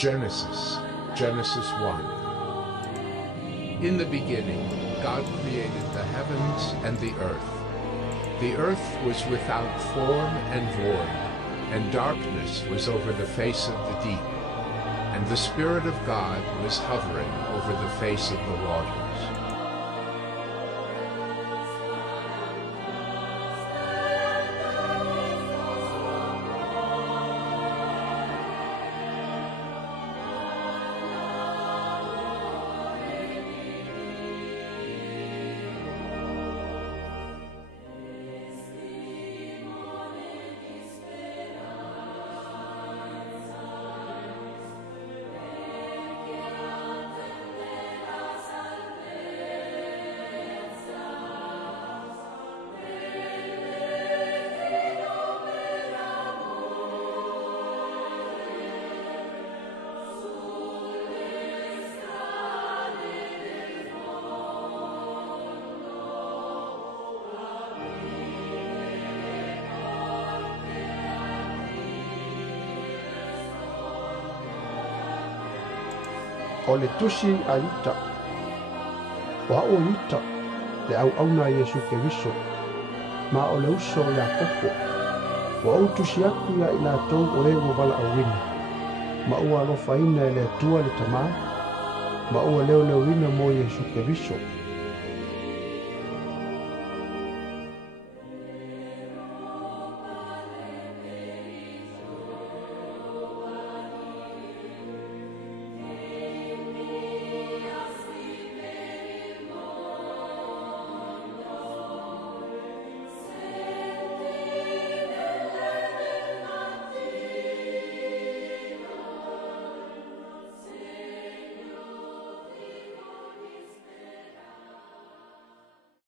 Genesis 1. In the beginning, God created the heavens and the earth. The earth was without form and void, and darkness was over the face of the deep, and the Spirit of God was hovering over the face of the waters. O le tusi a yuta, o hao yuta le au auna Yesu Keriso, ma o le uso ya kopo, o au tusi aku ya ila tau o e wala awina, ma ua alofa ina le tua le tama, ma ua leo leo ina mo Yesu Keriso.